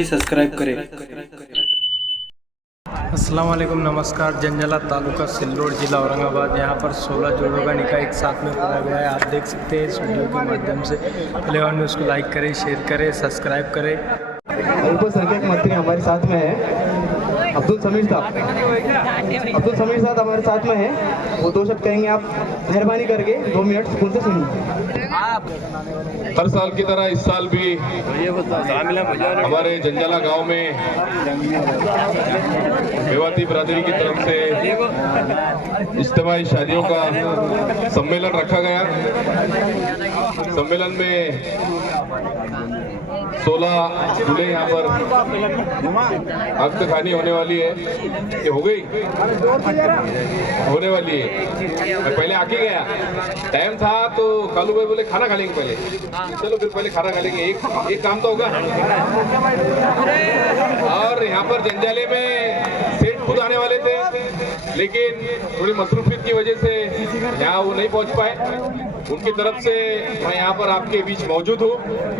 भी सब्सक्राइब करें। अस्सलाम वालेकुम, नमस्कार। जंजला तालुका सिल्लोड जिला औरंगाबाद। यहाँ पर 16 जोड़ों का निकाह एक साथ में पढ़ा गया है। आप देख सकते हैं इस वीडियो के माध्यम से। पहले न्यूज़ को लाइक करें, शेयर करें, सब्सक्राइब करें। अल्पसंख्यक मंत्री हमारे साथ में है, अब्दुल समीर साहब। अब्दुल समीर साहब हमारे साथ में है, वो दो शब्द कहेंगे। आप मेहरबानी करके 2 मिनट सुकून से सुनिए। हर साल की तरह इस साल भी हमारे जंजाला गांव में मेवाती बिरादरी की तरफ से इज्तिमाई शादियों का सम्मेलन रखा गया। सम्मेलन में 16 दूल्हे यहाँ पर आख्तखानी होने वाली है। कि हो गई होने वाली है। मैं पहले आके गया, टाइम था तो कालू भाई बोले खाना खा लेंगे पहले। चलो फिर पहले खाना खा लेंगे, एक काम तो होगा। और यहाँ पर जंजाले में सेठ खुद आने वाले थे, लेकिन थोड़ी मसरूफियत की वजह से यहाँ वो नहीं पहुँच पाए। उनकी तरफ से मैं यहाँ पर आपके बीच मौजूद हूँ।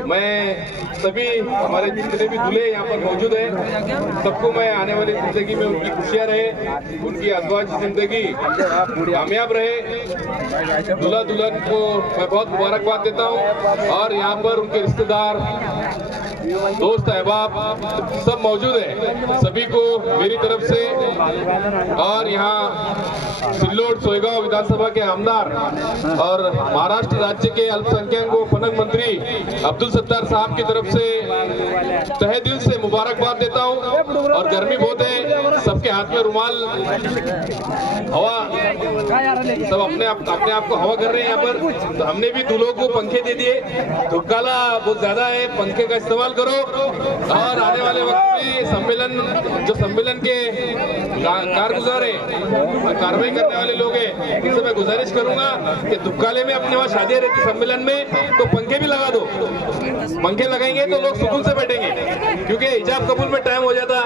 मैं सभी हमारे जितने भी दूल्हे यहाँ पर मौजूद हैं, सबको मैं आने वाली जिंदगी में उनकी खुशियाँ रहे, उनकी अज़वाजी जिंदगी कामयाब रहे। दूल्हा दुल्हन को मैं बहुत मुबारकबाद देता हूँ। और यहाँ पर उनके रिश्तेदार, दोस्त, अहबाब सब मौजूद हैं। सभी को मेरी तरफ से और यहाँ सिल्लोड सोयगांव विधानसभा के आमदार और महाराष्ट्र राज्य के अल्पसंख्यक व पनक मंत्री अब्दुल सत्तार साहब की तरफ से तहे दिल से मुबारकबाद देता हूँ। और गर्मी बहुत है, सबके हाथ में रुमाल, हवा, सब अपने आप को हवा कर रहे हैं यहाँ पर। तो हमने भी दूल्हों को पंखे दे दिए। धुपकाला बहुत ज्यादा है, पंखे का इस्तेमाल करो। और आने वाले वक्त में सम्मेलन के कारगुजार है, कार्रवाई करने वाले लोग हैं, इनसे मैं गुजारिश करूंगा कि धुपकाले में अपने वहाँ शादियां रहती सम्मेलन में तो पंखे भी लगा दो। पंखे लगाएंगे तो लोग सुकून से बैठेंगे, क्योंकि हिजाब कबूल में टाइम हो जाता,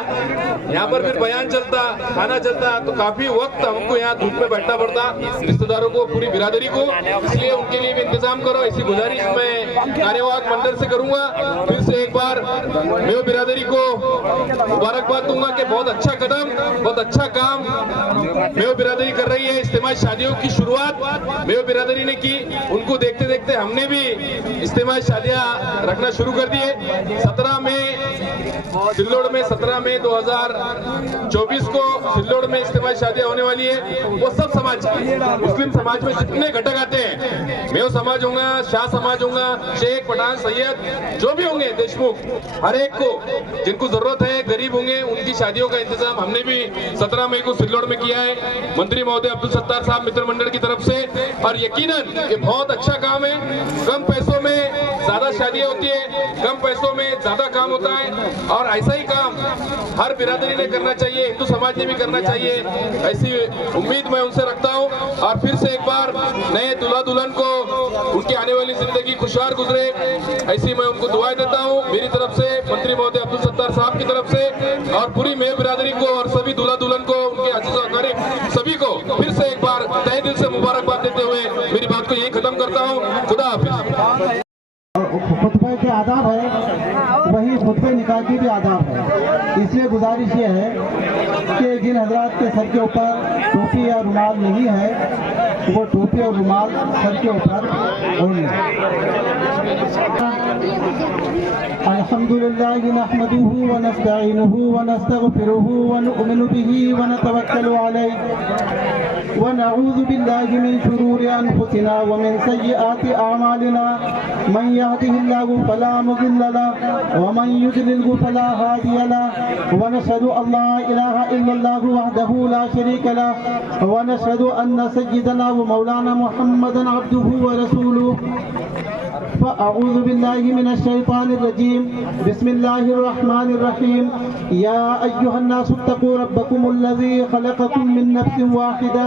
यहाँ पर फिर बयान चलता, खाना चलता, तो काफी वक्त हमको यहाँ धूप में बैठना पड़ता, रिश्तेदारों को, पूरी बिरादरी को। इसलिए उनके लिए भी इंतजाम करो, ऐसी गुजारिश मैं कार्यवाहक मंडल से करूंगा। फिर से एक बार मेव बिरादरी को मुबारकबाद दूंगा कि बहुत अच्छा कदम, बहुत अच्छा काम मेव बिरादरी कर रही है। इज्तिमाई शादियों की शुरुआत मेव बिरादरी ने की, उनको देखते देखते हमने भी इज्तिमाई शादियां रखना शुरू कर दिए। 17 मई 2024 को सिल्लोड में इज्तिमाई शादियां होने वाली है। वो सब समाज, मुस्लिम समाज में जितने घटक आते हैं, मेव समाज होगा, शाह समाज होगा, शेख, पठान, सैयद, जो भी होंगे, देशमुख, हर एक को जिनको जरूरत है, गरीब होंगे, उनकी शादियों का इंतजाम हमने भी 17 मई को सिल्लोड में किया है, मंत्री महोदय अब्दुल सत्तार साहब मित्र मंडल की तरफ से। और यकीनन ये बहुत अच्छा काम है। कम पैसों में ज्यादा शादियां होती है, कम पैसों में ज्यादा काम होता है। और ऐसा ही काम हर बिरादरी ने करना चाहिए, हिंदू समाज ने भी करना चाहिए, ऐसी उम्मीद मैं उनसे रखता हूँ। और फिर से एक बार नए दूल्हा दुल्हन को उनकी आने वाली जिंदगी खुशहाल गुजरे, ऐसी मैं उनको दुआएं देता हूँ मेरी तरफ से, मंत्री महोदय अब्दुल सत्तार साहब की तरफ से, और पूरी मेव बिरादरी को और सभी दूल्हा दुल्हन को, उनके अजीज और करीब सभी को फिर से एक बार तहे दिल से मुबारकबाद देते हुए मेरी बात को यही खत्म करता हूँ। खुदा हाफिज। खुतबे के आदाब है, वही खुतबे निकाह की भी आदाब है। इसलिए गुजारिश ये है कि जिन हजरात के सर के ऊपर टोपी या रुमाल नहीं है, वो टोपी और रुमाल सर के ऊपर होंगे। अल्हम्दुलिल्लाहि नहमदुहु व नस्तईनुहु व नस्तगफिरुहु व नु'मिनु बिही व नतवक्कलु अलैहि व नऊज़ु बिल्लाहि मिन शुरूरि अनफुसिना व मिन सय्यिआति अअमालिना। मन यहदिहिल्लाहु फला मुदिल्ल लहु व मन युद्लिल्हु फला हादिय लहु व नशहदु अल्ला इलाहा इल्लल्लाहु वहदहु ला शरीक लहु व नशहदु अन्न सय्यिदना व मौलाना मुहम्मदन अब्दुहु व रसूलुहु। फ़अऊज़ु बिल्लाहि मिनश शैतानिर रजीम। बिस्मिल्लाहिर रहमानिर रहीम। या अय्युहन नासु इत्तक़ू रब्बकुमुल्लज़ी ख़लक़कुम मिन नफ़्सिन वाहिदा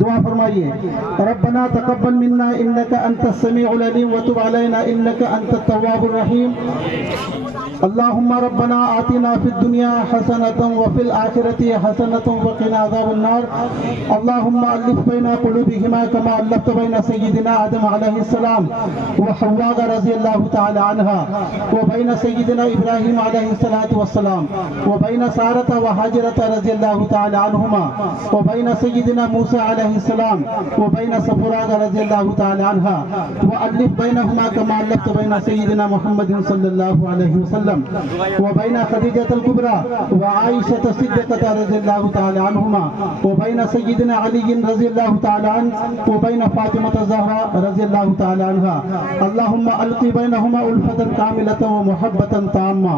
दुआ फरमाइए रब्बना तकब्बल मिन्ना इन्नका अंतस समीउल अलीम व तुब अलैना इन्नका अंतत तव्वाबुर रहीम अल्लाहुम्मा रब्बना आतिना फिद दुनिया हसनतन व फिल आखिरति हसनतन व क़िना अज़ाबन नार अल्लाहुम्मा अलिफ बैना क़ुलूबिहिमा कमा अल्लफ़्त बैना सय्यिदिना आदम अलैहिस्सलाम व हव्वा रज़ियल्लाहु तआला अन्हा व बैना सय्यिदिना इब्राहीम अलैहिस्सलातु वस्सलाम व बैना सारता व हाजिरता रज़ियल्लाहु तआला अन्हुमा व बैना सय्यिदिना मूसा अलैहिस्सलाम व बैना सफ़ुरा रज़ियल्लाहु तआला अन्हा व अलिफ बैनहुमा कमा अल्लफ़्त बैना सय्यिदिना मुहम्मदिन सल्लल्लाहु अलैहि वसल्लम व बैना खदीजतुल कुबरा व आयशा सिद्दीक़ा रज़ियल्लाहु तआला अन्हुमा व बैना सय्यिदिना अली रज़ियल्लाहु तआला अन्हु व बैना फातिमा ज़हरा रज़ियल्लाहु तआला अन्हा अल्लाहुम्मा अलक़ी बैनहुमा उल्फ़तन कामिलतन व मुहब्बतन ताम्मा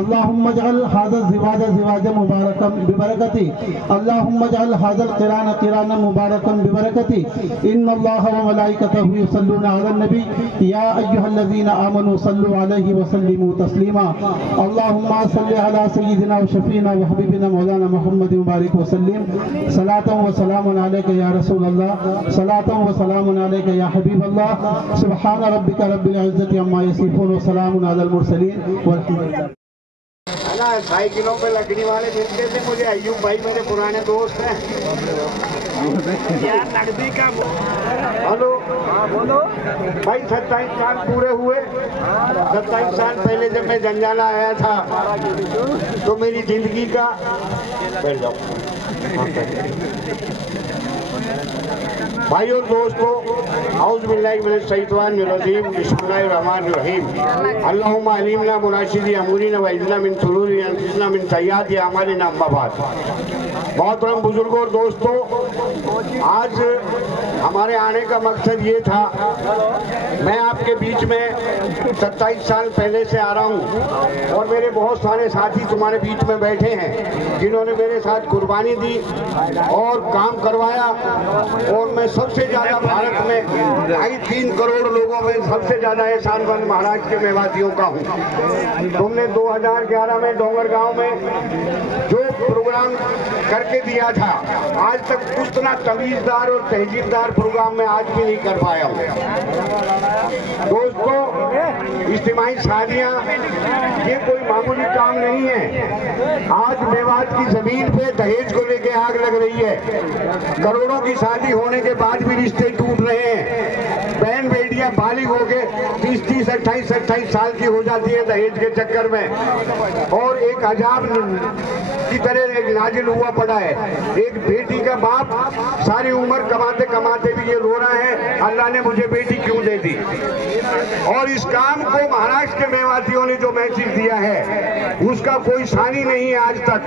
अल्लाहुम्मा इजअल हाज़ा ज़िवाज ज़िवाजन मुबारकन बिबरकती अल्लाहुम्मा इजअल हाज़ल क़िराना क़िराना मुबारकन बिबरकती इन्नल्लाह व मलाइकतहु युसल्लूना अलन नबी या अय्युहल्लज़ीना आमनू सल्लु अलैहि व सल्लिमू तस्लीमा अल्लाहुम्मा सल्लि अला सय्यिदिना व शफ़ीना व हबीबिना मौलाना मुहम्मद मुबारक व सल्लिम सलातन व सलामुन अलैका या रसूल अल्लाह सलातन व सलामुन अलैका या हबीब अल्लाह सुब्हान रब्बिका रब्बिल इज़्ज़ति अम्मा यसिफून व सलामुन अलल मुरसलीन वल्हम्दुलिल्लाह। साइकिलों पे लकड़ी वाले मिलते थे मुझे, अय्यूब भाई मेरे पुराने दोस्त हैं। यार नकदी का हेलो बोलो भाई 27 साल पूरे हुए। 27 साल पहले जब मैं जंजाला आया था तो मेरी जिंदगी का बैठ जाओ भाइयों दोस्तों औज़ बिल्लाहि मिनश शैतानिर रजीम बिस्मिल्लाहिर रहमानिर रहीम अल्लाहुम्मा अलिमना मुनाशिदी अमूरिना व इज़ना मिन शुरूरि अनफुसिना मिन सय्याति अमालिना अम्मा बाद। मोहतरम बुजुर्गों और दोस्तों, आज हमारे आने का मकसद ये था, मैं आपके बीच में 27 साल पहले से आ रहा हूँ और मेरे बहुत सारे साथी तुम्हारे बीच में बैठे हैं जिन्होंने मेरे साथ कुर्बानी दी और काम करवाया। और मैं सबसे ज़्यादा भारत में 2.5-3 करोड़ लोगों में सबसे ज़्यादा एहसानमंद महाराष्ट्र के मेवातियों का हूँ। तुमने 2011 में डोंगरगांव में जो प्रोग्राम करके दिया था, आज तक उतना तमीज़दार और तहजीबदार प्रोग्राम मैं आज भी नहीं कर पाया हूँ। दोस्तों, इज्तिमाई शादियाँ ये कोई मामूली काम नहीं है। आज मेवात की जमीन पे दहेज को लेके आग लग रही है। करोड़ों की शादी होने के बाद भी रिश्ते टूट रहे हैं। बहन बेटियां बालिग हो के 30-30, 28-28 साल की हो जाती है दहेज के चक्कर में। और एक अजाब की तरह एक नाजिल हुआ पड़ा है। एक बेटी का बाप सारी उम्र कमाते कमाते भी ये रो रहा है, अल्लाह ने मुझे बेटी क्यों दे दी। और इस काम को महाराष्ट्र के मेवातियों ने जो मैसेज दिया है उसका कोई सानी नहीं है। आज तक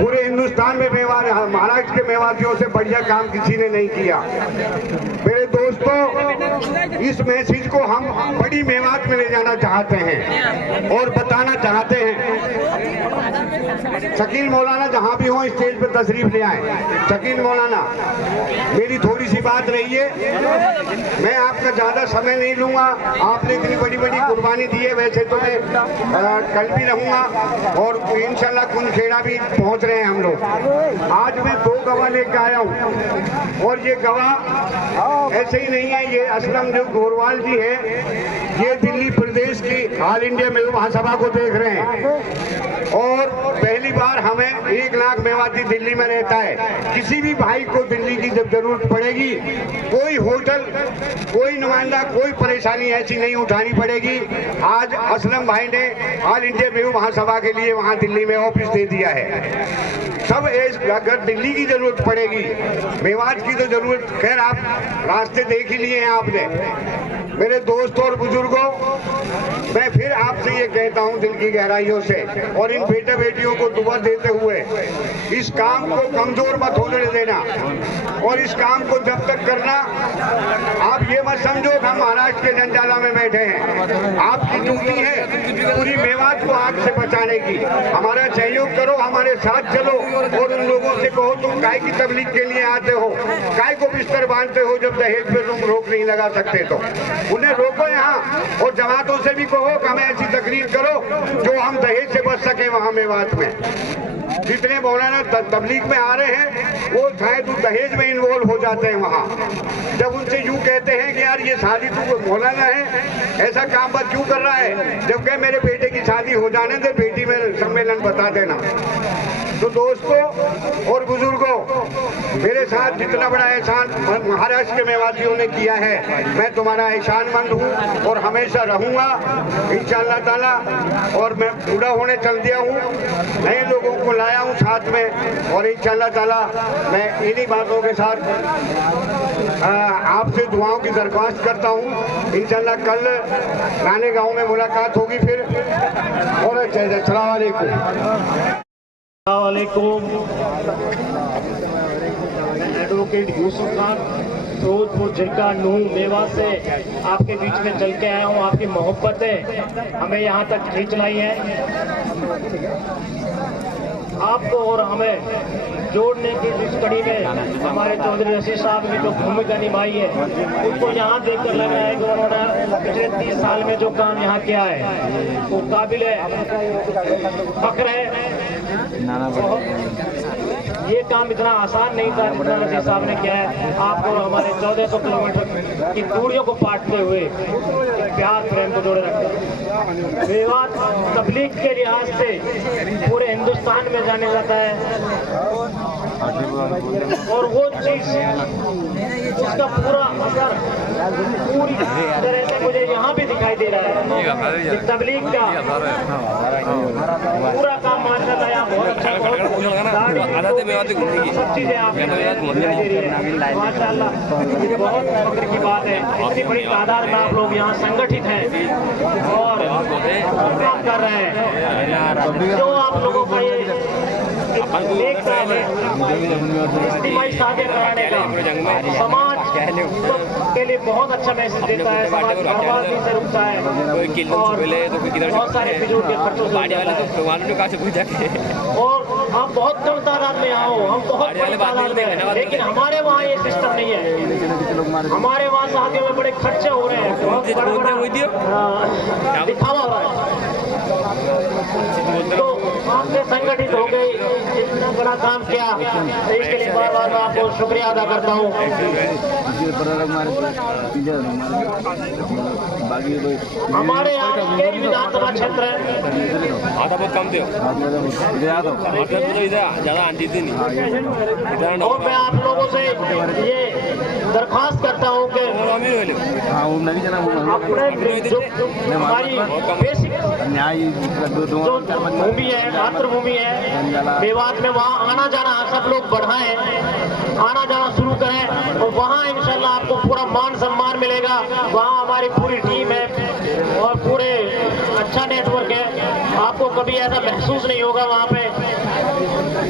पूरे हिंदुस्तान में महाराष्ट्र के मेवातियों से बढ़िया काम किसी ने नहीं किया। मेरे दोस्तों, इस मैसेज को हम बड़ी मेवात में ले जाना चाहते हैं और बताना चाहते हैं। शकील मौलाना जहाँ भी हो स्टेज पे तशरीफ ले आए। शकील मौलाना, मेरी थोड़ी सी बात रही है, मैं आपका ज़्यादा समय नहीं लूँगा। आपने इतनी बड़ी बड़ी कुर्बानी दी है। वैसे तो मैं कल भी रहूँगा और इंशाल्लाह कुनखेड़ा भी पहुँच रहे हैं हम लोग। आज मैं 2 गवाह लेकर आया हूँ और ये गवाह ऐसे ही नहीं है। ये असलम जो गोरवाल जी है, ये दिल्ली प्रदेश की ऑल इंडिया मेवा महासभा को देख रहे हैं और पहली बार हमें 1 लाख मेवाती दिल्ली में रहता है। किसी भी भाई को दिल्ली की जब जरूरत पड़ेगी, कोई होटल, कोई नुमाइंदा, कोई परेशानी ऐसी नहीं उठानी पड़ेगी। आज असलम भाई ने ऑल इंडिया मेवा महासभा के लिए वहाँ दिल्ली में ऑफिस दे दिया है। सब अगर दिल्ली की जरूरत पड़ेगी, मेवात की तो जरूरत, खैर आप रास्ते देख ही लिए हैं आपने। मेरे दोस्तों और बुजुर्गों, मैं फिर आपसे ये कहता हूं दिल की गहराइयों से और इन बेटे बेटियों को दुआ देते हुए, इस काम को कमजोर मत होने देना और इस काम को जब तक करना, आप ये मत समझो कि हम महाराष्ट्र के जंजाला में बैठे हैं। आपकी ड्यूटी है पूरी मेवात को आग से बचाने की। हमारा सहयोग करो, हमारे साथ चलो और उन लोगों से कहो तुम काय की तबलीग के लिए आते हो, काय को बिस्तर बांधते हो जब दहेज पे तुम रोक नहीं लगा सकते तो उन्हें रोको यहाँ, और जमातों से भी कहो कि हमें ऐसी तकरीर करो जो हम दहेज से बच सके। वहाँ मेवात में जितने मौलाना तबलीग में आ रहे हैं वो शायद दहेज में इन्वॉल्व हो जाते हैं। वहाँ जब उनसे यूँ कहते हैं कि यार ये शादी तू मौलाना है, ऐसा काम बस क्यों कर रहा है, जब कहे मेरे बेटे की शादी हो जाने दे, बेटी में सम्मेलन बता देना। तो दोस्तों और बुजुर्गों, मेरे साथ जितना बड़ा एहसान महाराष्ट्र के मेवातियों ने किया है, मैं तुम्हारा एहसानमंद हूँ और हमेशा रहूँगा इंशाअल्लाह ताला। और मैं बूढ़ा होने चल दिया हूँ, नए लोगों को लाया हूँ साथ में, और इंशाअल्लाह ताला मैं इन्हीं बातों के साथ आपसे दुआओं की दरख्वास्त करता हूँ। इंशाअल्लाह कल राने गांव में मुलाकात होगी फिर। और अस्सलाम वालेकुम। एडवोकेट यूसुफ खान, फिरोजपुर जिला नूह मेवा से आपके बीच में चल के आया हूँ। आपकी मोहब्बतें हमें यहाँ तक खींच लाई हैं। आपको और हमें जोड़ने की इस कड़ी में हमारे चौधरी रशीद साहब ने जो भूमिका निभाई है, उसको यहाँ देखकर लग रहा है कि उन्होंने पिछले 30 साल में जो काम यहाँ किया है वो काबिल फख्र है। ये काम इतना आसान नहीं था जितना रशीद साहब ने किया है। आपको हमारे 1400 किलोमीटर की दूरियों को पाटते हुए प्यार प्रेम को जोड़े रखते। मेवात तबलीग के लिहाज से पूरे हिंदुस्तान में जाने जाता है, और वो चीज उसका पूरा असर पूरी तरह से मुझे यहाँ भी दिखाई दे रहा है। तबलीग का पूरा काम माशाल्लाह यहाँ बहुत अच्छा, सब चीजें आपको दिखाई दे रही है माशाल्लाह। बहुत फख्र की बात है, इतनी बड़ी तादाद में आप लोग यहाँ संगठित हैं और काम कर रहे हैं। जो आप लोगों का ये एक साल है इज्तिमाई शादी कराने का, समाज के लिए बहुत अच्छा मैसेज देता है। समाज बर्बादी से रुकता है और बहुत सारे फिजूल के खर्चों से। और आप बहुत कम तादाद में आओ, हम बहुत बड़ी तादाद में हैं, लेकिन हमारे वहाँ ये सिस्टम नहीं है। हमारे वहाँ शादियों में बड़े खर्चे हो रहे हैं, बहुत बड़ा दिखावा हो रहा है। तो आपने संगठित हो गई, इतना बड़ा काम किया, तो इसके लिए बार बार मैं आपको शुक्रिया अदा करता हूँ। हमारे यहाँ कई विधानसभा क्षेत्र है, और मैं आप लोगों से ये दरख्वास्त करता हूँ कि अपने जो हमारी बेसिक जो भूमि है, मातृभूमि है मेवात में, वहाँ आना जाना सब लोग बढ़ाएं, आना जाना शुरू करें, और वहाँ इंशाल्लाह आपको पूरा मान सम्मान मिलेगा। वहाँ हमारी पूरी टीम है और पूरे अच्छा नेटवर्क है। आपको कभी ऐसा महसूस नहीं होगा वहाँ पे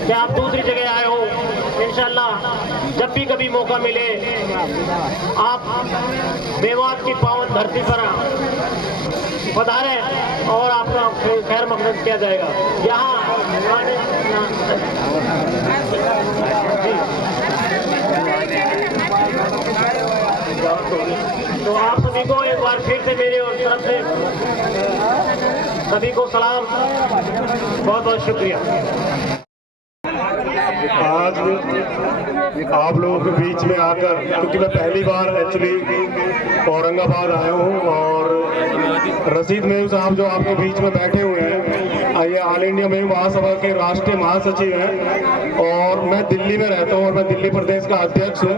कि आप दूसरी जगह आए हो। इंशाल्लाह जब भी कभी मौका मिले आप मेवात की पावन धरती पर पधारें और आपका खैर मकसद किया जाएगा। यहाँ तो आप सभी को एक बार फिर से मेरे और तरफ से सभी को सलाम, बहुत बहुत शुक्रिया। आज आप लोगों के बीच में आकर, क्योंकि मैं पहली बार एक्चुअली औरंगाबाद आया हूँ, और रशीद मेव साहब जो आपके बीच में बैठे हुए हैं, ये ऑल इंडिया मेव महासभा के राष्ट्रीय महासचिव हैं, और मैं दिल्ली में रहता हूँ और मैं दिल्ली प्रदेश का अध्यक्ष हूँ।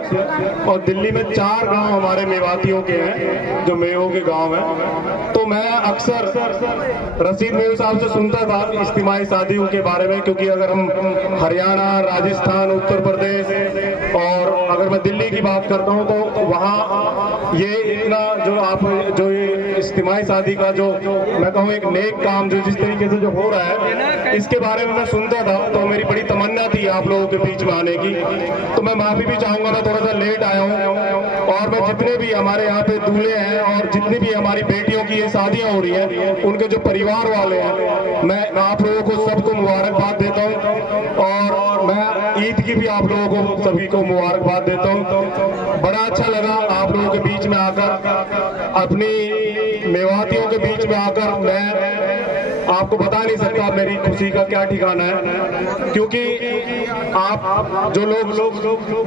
और दिल्ली में 4 गांव हमारे मेवातियों के हैं जो मेवों के गांव हैं। तो मैं अक्सर रशीद मेव साहब से सुनता था इज्तिमाई शादियों के बारे में, क्योंकि अगर हम हरियाणा, राजस्थान, उत्तर प्रदेश और अगर मैं दिल्ली की बात करता हूँ तो वहाँ ये इतना जो ये इज्तिमाई शादी का जो मैं कहूँ एक नेक काम जो जिस तरीके से जो हो रहा है, इसके बारे में मैं सुनता था तो मेरी बड़ी तमन्ना थी आप लोगों के बीच में आने की। तो मैं माफी भी चाहूंगा, मैं थोड़ा सा लेट आया हूँ। और मैं जितने भी हमारे यहाँ पे दूल्हे हैं और जितनी भी हमारी बेटियों की ये शादियाँ हो रही हैं, उनके जो परिवार वाले हैं, मैं आप लोगों को सबको मुबारकबाद देता हूँ। और मैं ईद की भी आप लोगों को सभी को मुबारकबाद देता हूँ। बड़ा अच्छा लगा आप लोगों के बीच में आकर, अपनी मेवातियों के बीच में आकर। मैं आपको बता नहीं सकता मेरी खुशी का क्या ठिकाना है, क्योंकि आप जो लोग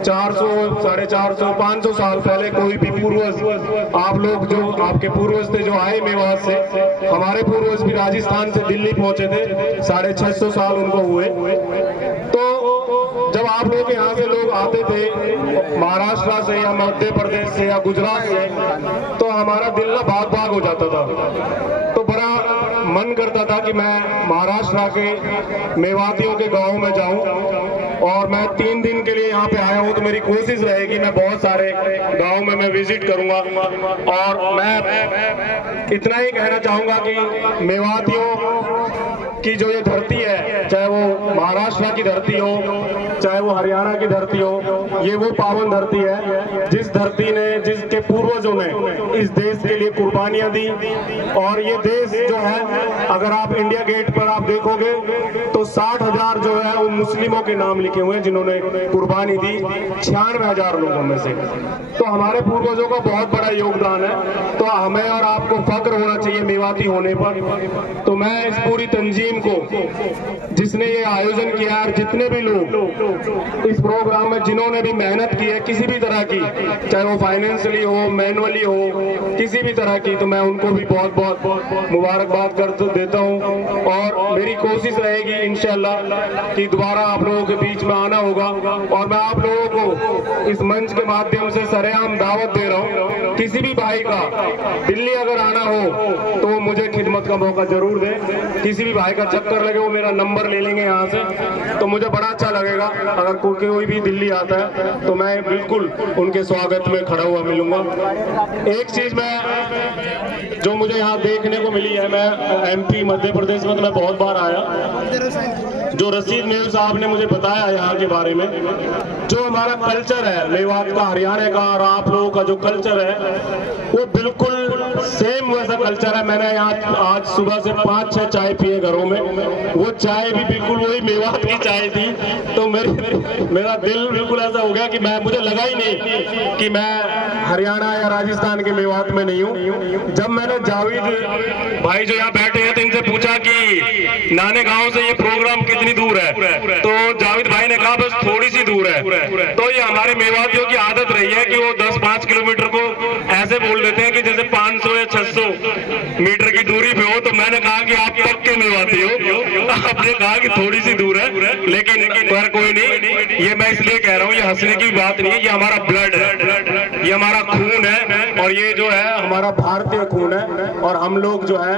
400, 450, 500 साल पहले कोई भी पूर्वज, आप लोग जो आपके पूर्वज थे जो आए मेवात से, हमारे पूर्वज भी राजस्थान से दिल्ली पहुंचे थे, 650 साल उनको हुए। तो जब आप लोग यहाँ से लोग आते थे महाराष्ट्र से या मध्य प्रदेश से या गुजरात से, तो हमारा दिल ना भाग भाग हो जाता था। तो बड़ा मन करता था कि मैं महाराष्ट्र के मेवातियों के गांव में जाऊं। और मैं 3 दिन के लिए यहाँ पे आया हूँ, तो मेरी कोशिश रहेगी मैं बहुत सारे गांव में मैं विजिट करूंगा। और मैं इतना ही कहना चाहूंगा कि मेवातियों की जो ये धरती है, चाहे वो महाराष्ट्र की धरती हो, चाहे वो हरियाणा की धरती हो, ये वो पावन धरती है जिस धरती ने, जिसके पूर्वजों ने इस देश के लिए कुर्बानियां दी। और ये देश जो है, अगर आप इंडिया गेट पर आप देखोगे तो 60,000 जो है वो मुस्लिमों के नाम लिखे हुए हैं जिन्होंने कुर्बानी दी, 96,000 लोगों में से। तो हमारे पूर्वजों का बहुत बड़ा योगदान है। तो हमें और आपको फख्र होना चाहिए मेवाती होने पर। तो मैं इस पूरी तंजीम को, जिसने ये आयोजन किया और जितने भी लोग इस प्रोग्राम में जिन्होंने भी मेहनत की है किसी भी तरह की, चाहे वो फाइनेंशियली हो, मैनुअली हो, किसी भी तरह की, तो मैं उनको भी बहुत बहुत मुबारकबाद कर देता हूँ। और मेरी कोशिश रहेगी इंशाल्लाह कि दोबारा आप लोगों के बीच में आना होगा। और मैं आप लोगों को इस मंच के माध्यम से सरेआम दावत दे रहा हूँ, किसी भी भाई का दिल्ली अगर आना हो तो मुझे खिदमत का मौका जरूर दे। किसी भी भाई का चक्कर लगे, वो मेरा नंबर ले लेंगे यहाँ से, तो मुझे बड़ा अच्छा लगेगा। अगर कोई भी दिल्ली आता है तो मैं बिल्कुल उनके स्वागत में खड़ा हुआ मिलूंगा। एक चीज मैं जो मुझे यहाँ देखने को मिली है, मैं एमपी मध्य प्रदेश में तो मैं बहुत बार आया, जो रशीद मेव साहब ने मुझे बताया यहाँ के बारे में, जो हमारा कल्चर है मेवात का, हरियाणा का, और आप लोगों का जो कल्चर है वो बिल्कुल सेम वैसा कल्चर है। मैंने यहाँ आज सुबह से 5-6 चाय पिए घरों में, वो चाय भी बिल्कुल वही मेवात की चाय थी। तो मेरा दिल बिल्कुल ऐसा हो गया कि मुझे लगा ही नहीं कि मैं हरियाणा या राजस्थान के मेवात में नहीं हूँ। जब मैंने जावेद भाई जो यहाँ बैठे हैं तो इनसे पूछा कि नाने गांव से ये प्रोग्राम कितनी दूर है, तो जावेद भाई ने कहा बस थोड़ी सी दूर है। तो ये हमारे मेवातियों की आदत रही है कि वो 10-5 किलोमीटर को ऐसे बोल देते हैं कि जैसे 500 या 600 मीटर की दूरी पे हो। तो मैंने कहा कि आप पक्के मेवाती हो, आपने कहा कि थोड़ी सी दूर है, लेकिन पर कोई नहीं, ये मैं इसलिए कह रहा हूँ, ये हंसने की बात नहीं है, ये हमारा ब्लड है, ये हमारा खून है, और ये जो है हमारा भारतीय खून है। और हम लोग जो है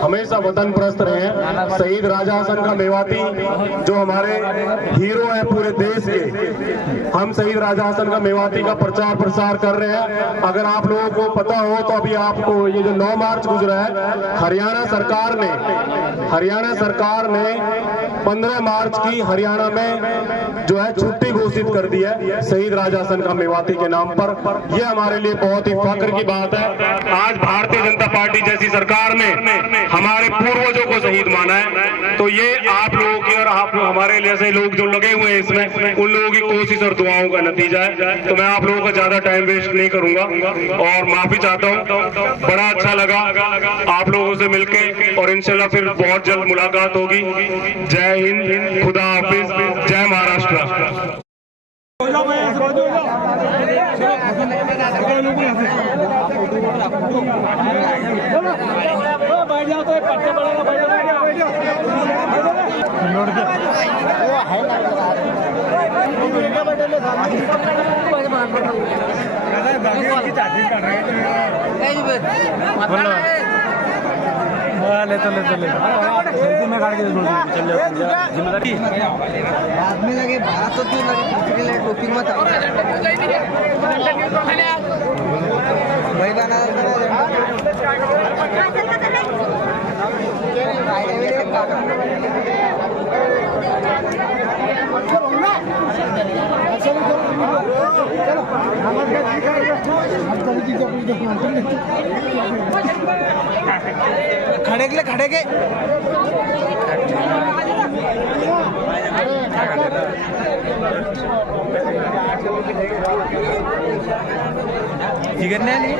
हमेशा वतन परस्त रहे हैं। शहीद राजा हसन का मेवाती जो हमारे हीरो है पूरे देश के, हम शहीद राजा हसन का मेवाती का प्रचार प्रसार कर रहे हैं। अगर आप लोगों को पता हो तो अभी आपको ये जो 9 मार्च गुजरा है, हरियाणा सरकार ने 15 मार्च की हरियाणा में जो है छुट्टी घोषित कर दी है शहीद राजा हसन का मेवाती के नाम पर। यह हमारे लिए बहुत ही फख्र की बात है। आज भारतीय जनता पार्टी जैसी सरकार ने हमारे पूर्वजों को शहीद माना है, तो ये आप लोगों की और आप हमारे जैसे लोग जो लगे हुए हैं इसमें, उन लोगों की कोशिश और दुआओं का नतीजा है। तो मैं आप लोगों का ज्यादा टाइम वेस्ट नहीं करूंगा और माफी चाहता हूँ। बड़ा अच्छा लगा आप लोगों से मिलके, और इंशाल्लाह फिर बहुत जल्द मुलाकात होगी। जय हिंद, खुदा हाफिज, जय महाराष्ट्र। ले सेल्फी में काट के चल बाद में लगे बात तो क्यों लगे टॉपिक मत खड़े के खड़े के जिगर नहीं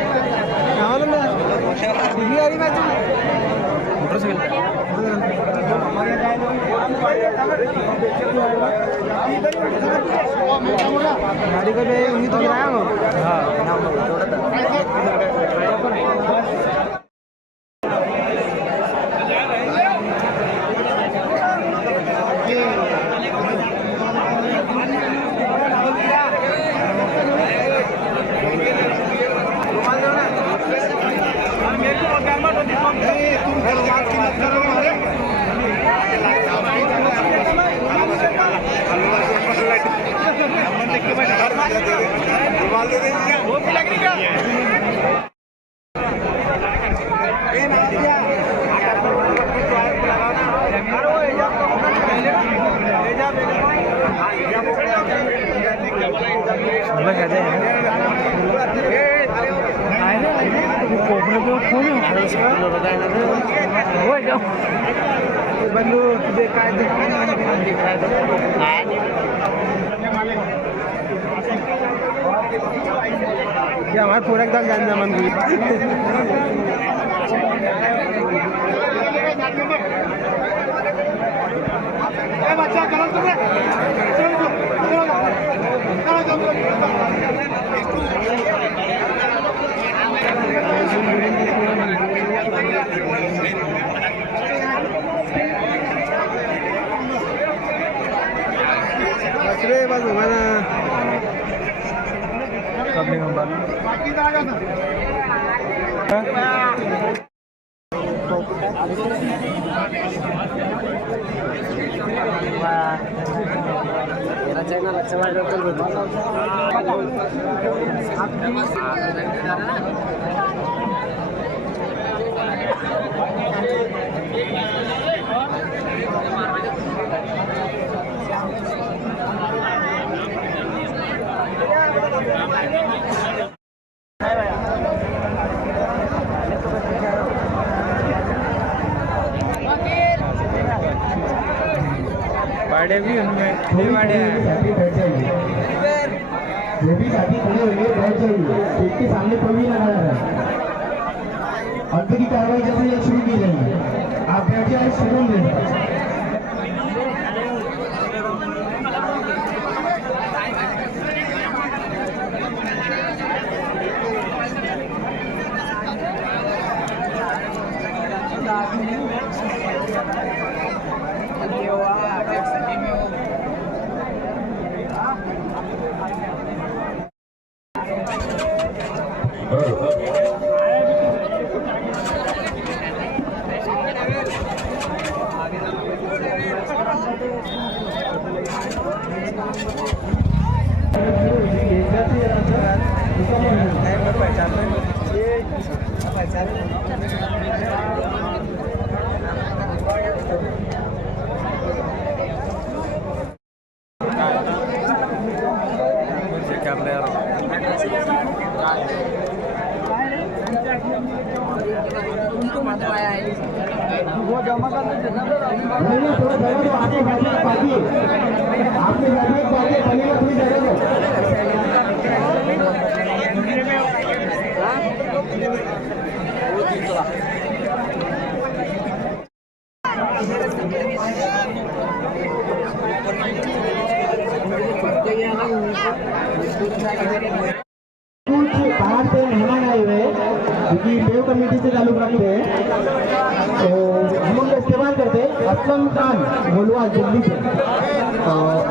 गाड़ी को उन्हीं तो गिराया हो। हमारे पूरा दाल जानना मन गई बाड़े भी उनमें बाड़े जो भी साथी खड़े होंगे बैठ जाइए, गेट के सामने कोई भी लगा रहा है। अंत की कार्रवाई जल्दी शुरू की जाएगी, आप बैठ जाए सुकून में। बाहर से मेहमान आए हुए क्योंकि देव कमेटी से ताल्लुक रखते हैं, तो हम उनका इस्तेमाल करते हैं। असलम खान गोलवाल दिल्ली से,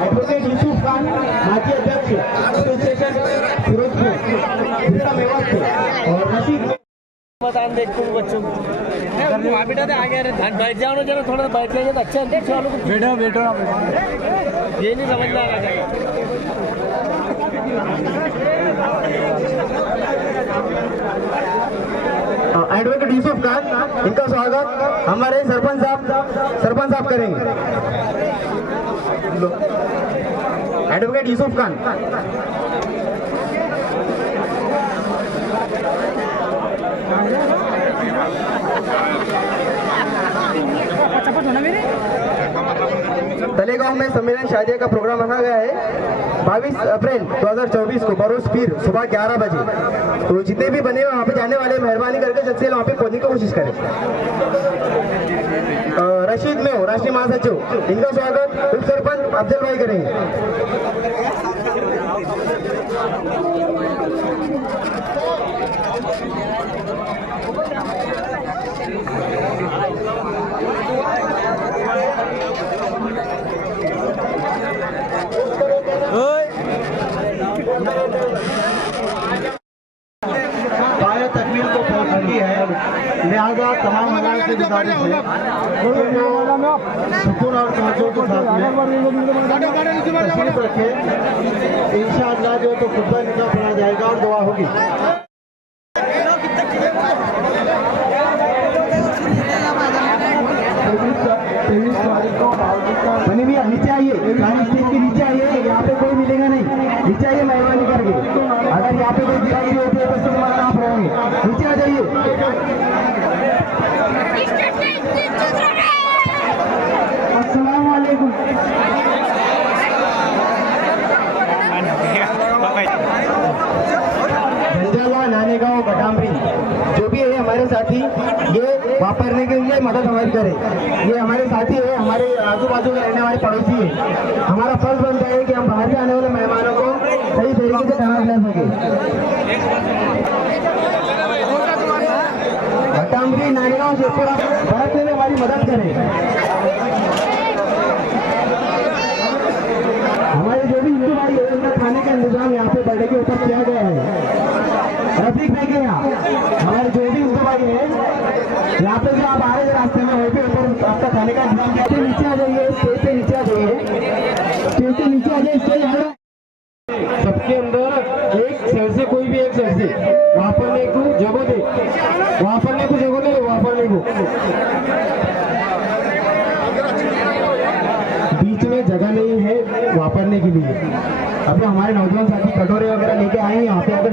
एडवोकेट यूसुफ खान माजी अध्यक्ष एसोसिएशन फिरोजपुर जिला मेवात से, और रशीद बतान देखते हैं बच्चों को वहाँ बेटा आ गया। बैठ जाओ ना, जरा थोड़ा बैठ जाएंगे तो अच्छा है। बैठो बैठो ये नहीं समझ में आ रहा। एडवोकेट यूसुफ खान, इनका स्वागत हमारे सरपंच साहब करेंगे। एडवोकेट यूसुफ खान। तलेगांव में सम्मेलन शादिया का प्रोग्राम रखा गया है 22 अप्रैल 2024 को बरोज पीर सुबह 11 बजे। तो जितने भी बने वहाँ पे जाने वाले मेहरबानी करके जल्द से वहाँ पे पहुंचने की कोशिश करें। रशीद में हो राष्ट्रीय महासचिव, इनका स्वागत उप सरपंच अफजल भाई करेंगे। पाया तकमील को पहुंच चुकी है, लिहाजा तमाम हज़रात से गुजारिश है सुकून और तवज्जो के साथ में तशरीफ रखें। इंशाअल्लाह जो तो खुतबा निकाह पढ़ा जाएगा और दुआ होगी। बनी भैया नीचे आइए, स्टेज के नीचे आइए, यहाँ पे कोई मिलेगा नहीं, नीचे आइए मेहरबानी करके। अगर यहाँ पे कोई गिरागी होती है तो सिर्फ हमारा आप रहेंगे, नीचे आ जाइए। अस्सलाम वालेकुम। झंझाला, नानेगांव, बटामरी जो भी है हमारे साथी, ये वापरने के लिए मदद हमारी करें। ये हमारे साथी है, हमारे आजू बाजू में रहने वाले पड़ोसी है। हमारा फर्ज बनता है कि हम बाहर से आने वाले मेहमानों को सही तरीके से खाना खिला सके। बटामरी, नानेगांव, शेखपुरा बरतने में हमारी मदद करें। हमारे जो भी हिंदू भाई है उनका खाने का इंतजाम यहाँ पे बर्थडे के ऊपर किया गया है। रफीक भाई के यहाँ हमारे जो भी हिंदू भाई है यहाँ पे जो आप आ रहे हैं रास्ते में वहीं पे ऊपर आपका खाने का इंतजाम किया। नीचे आ जाइए, स्टेज पे नीचे आ जाइए, स्टेज पे नीचे आ जाइए। स्टेज है सबके अंदर एक सर से, कोई भी एक सर से वापरने को जगह दे, वापरने को जगह दे, वापरने को बीच में जगह नहीं है वापरने के लिए। अभी हमारे नौजवान साथी कटोरे वगैरह लेके आए हैं यहाँ पे। अगर